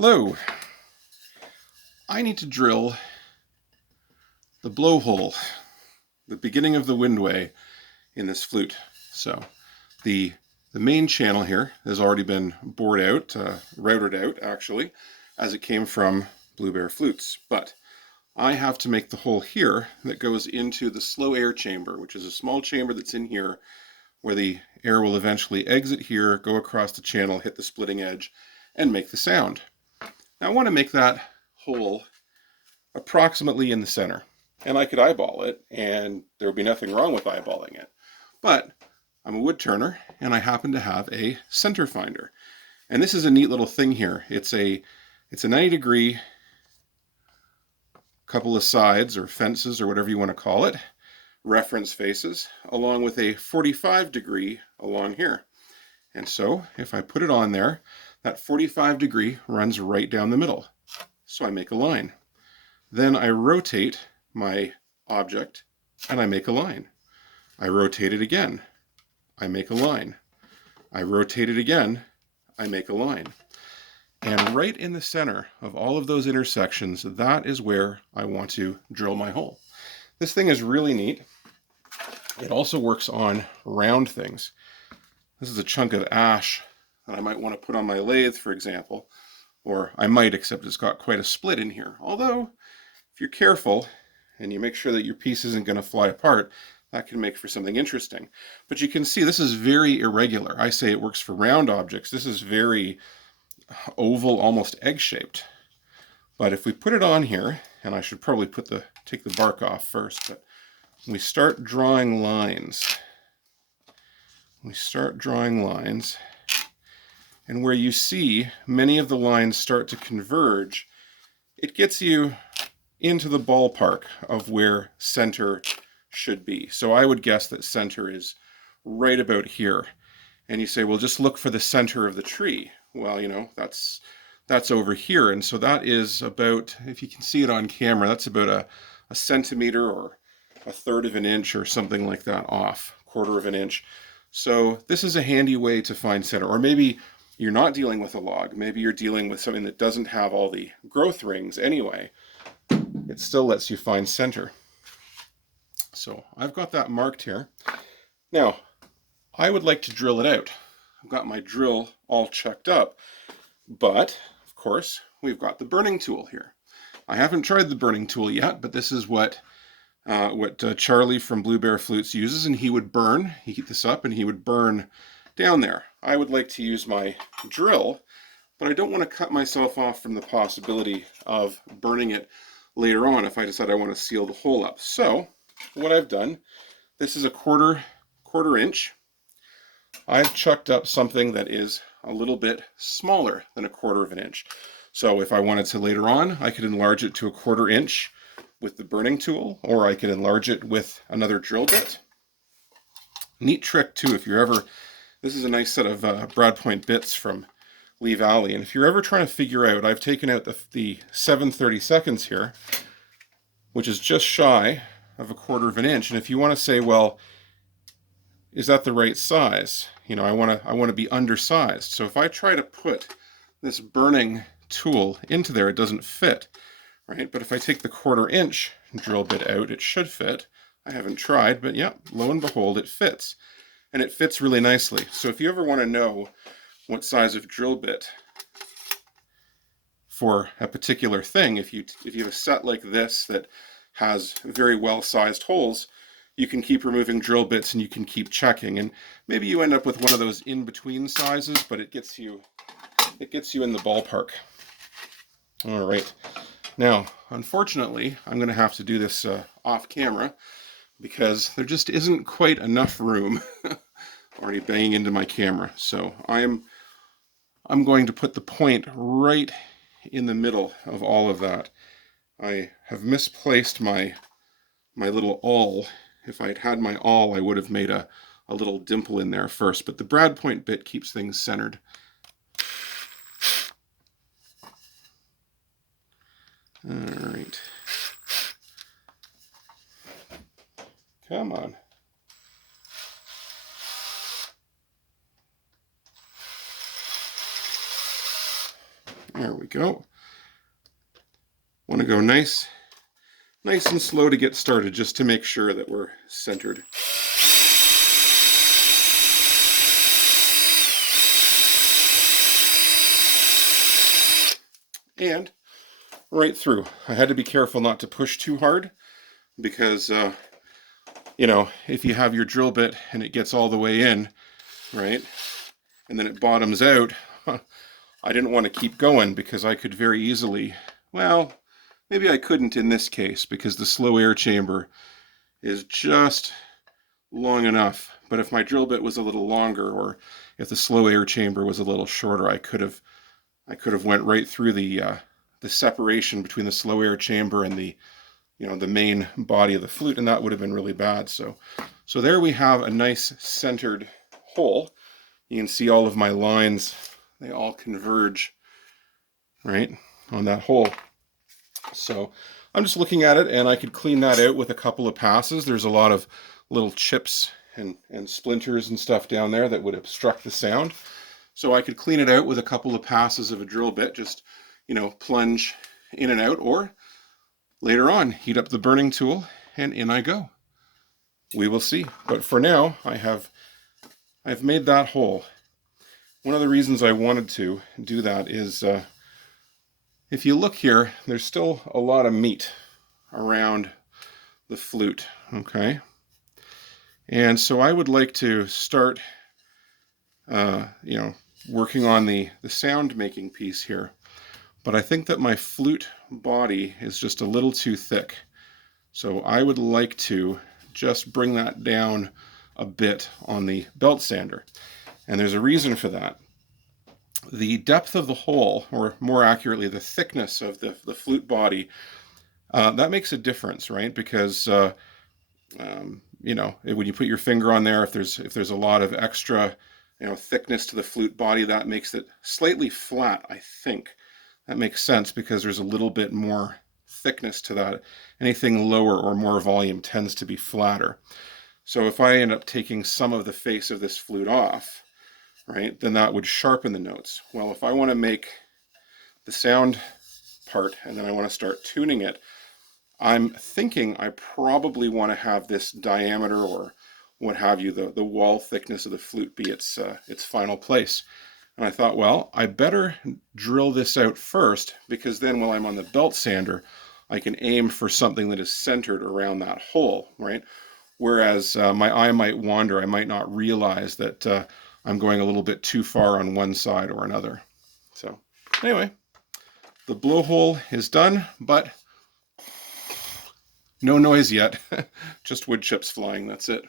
Hello. I need to drill the blowhole, the beginning of the windway in this flute. So the main channel here has already been bored out, routed out actually, as it came from Blue Bear flutes. But I have to make the hole here that goes into the slow air chamber, which is a small chamber that's in here where the air will eventually exit here, go across the channel, hit the splitting edge, and make the sound. Now I want to make that hole approximately in the center. And I could eyeball it, and there would be nothing wrong with eyeballing it. But I'm a wood turner, and I happen to have a center finder. And this is a neat little thing here. It's a 90-degree couple of sides or fences or whatever you want to call it, reference faces, along with a 45-degree along here. And so if I put it on there, that 45-degree runs right down the middle. So I make a line. Then I rotate my object and I make a line. I rotate it again. I make a line. I rotate it again. I make a line. And right in the center of all of those intersections, that is where I want to drill my hole. This thing is really neat. It also works on round things. This is a chunk of ash that I might want to put on my lathe, for example. Or I might, except it's got quite a split in here. Although, if you're careful and you make sure that your piece isn't going to fly apart, that can make for something interesting. But you can see this is very irregular. I say it works for round objects. This is very oval, almost egg-shaped. But if we put it on here, and I should probably take the bark off first, but we start drawing lines. We start drawing lines, and where you see many of the lines start to converge, it gets you into the ballpark of where center should be. So I would guess that center is right about here. And you say, well, just look for the center of the tree. Well, you know, that's over here. And so that is about, if you can see it on camera, that's about a centimeter or a third of an inch or something like that off, quarter of an inch. So this is a handy way to find center. Or maybe you're not dealing with a log. Maybe you're dealing with something that doesn't have all the growth rings anyway. It still lets you find center. So I've got that marked here. Now, I would like to drill it out. I've got my drill all checked up, but of course, we've got the burning tool here. I haven't tried the burning tool yet, but this is what Charlie from Blue Bear Flutes uses, and he would heat this up, and he would burn down there. I would like to use my drill, but I don't want to cut myself off from the possibility of burning it later on if I decide I want to seal the hole up. So what I've done, this is a quarter inch. I've chucked up something that is a little bit smaller than a quarter of an inch. So if I wanted to later on, I could enlarge it to a quarter inch with the burning tool, or I could enlarge it with another drill bit. Neat trick too, if you're ever, this is a nice set of Brad Point bits from Lee Valley, and if you're ever trying to figure out, I've taken out the 7/32 here, which is just shy of a quarter of an inch, and if you want to say, well, is that the right size? You know, I want to be undersized. So if I try to put this burning tool into there, it doesn't fit, right? But if I take the quarter inch drill bit out, it should fit. I haven't tried, but yeah, lo and behold, it fits. And it fits really nicely. So if you ever want to know what size of drill bit for a particular thing, if you have a set like this that has very well-sized holes, you can keep removing drill bits and you can keep checking, and maybe you end up with one of those in-between sizes, but it gets you in the ballpark. All right, now unfortunately I'm going to have to do this off camera because there just isn't quite enough room. Already banging into my camera, so I'm going to put the point right in the middle of all of that. I have misplaced my little awl. If I'd had my awl, I would have made a little dimple in there first, but the Brad Point bit keeps things centered. All right. Come on. There we go. Want to go nice and slow to get started, just to make sure that we're centered. And right through. I had to be careful not to push too hard because, you know, if you have your drill bit and it gets all the way in, right, and then it bottoms out, I didn't want to keep going because I could very easily, well, maybe I couldn't in this case because the slow air chamber is just long enough. But if my drill bit was a little longer, or if the slow air chamber was a little shorter, I could have went right through the separation between the slow air chamber and the, you know, the main body of the flute, and that would have been really bad. So there we have a nice centered hole. You can see all of my lines, they all converge right on that hole. So I'm just looking at it, and I could clean that out with a couple of passes. There's a lot of little chips and splinters and stuff down there that would obstruct the sound. So I could clean it out with a couple of passes of a drill bit, just, you know, plunge in and out, or later on, heat up the burning tool, and in I go. We will see. But for now, I've made that hole. One of the reasons I wanted to do that is, if you look here, there's still a lot of meat around the flute, okay? And so I would like to start, you know, working on the sound making piece here. But I think that my flute body is just a little too thick. So I would like to just bring that down a bit on the belt sander. And there's a reason for that. The depth of the hole, or more accurately, the thickness of the flute body, that makes a difference, right? Because, you know, when you put your finger on there, if there's a lot of extra, you know, thickness to the flute body, that makes it slightly flat, I think. That makes sense because there's a little bit more thickness to that. Anything lower or more volume tends to be flatter. So if I end up taking some of the face of this flute off, right, then that would sharpen the notes. Well, if I want to make the sound part and then I want to start tuning it, I'm thinking I probably want to have this diameter, or what have you, the wall thickness of the flute be its final place. And I thought, well, I better drill this out first, because then while I'm on the belt sander, I can aim for something that is centered around that hole, right? Whereas my eye might wander, I might not realize that I'm going a little bit too far on one side or another. So anyway, the blowhole is done, but no noise yet. Just wood chips flying, that's it.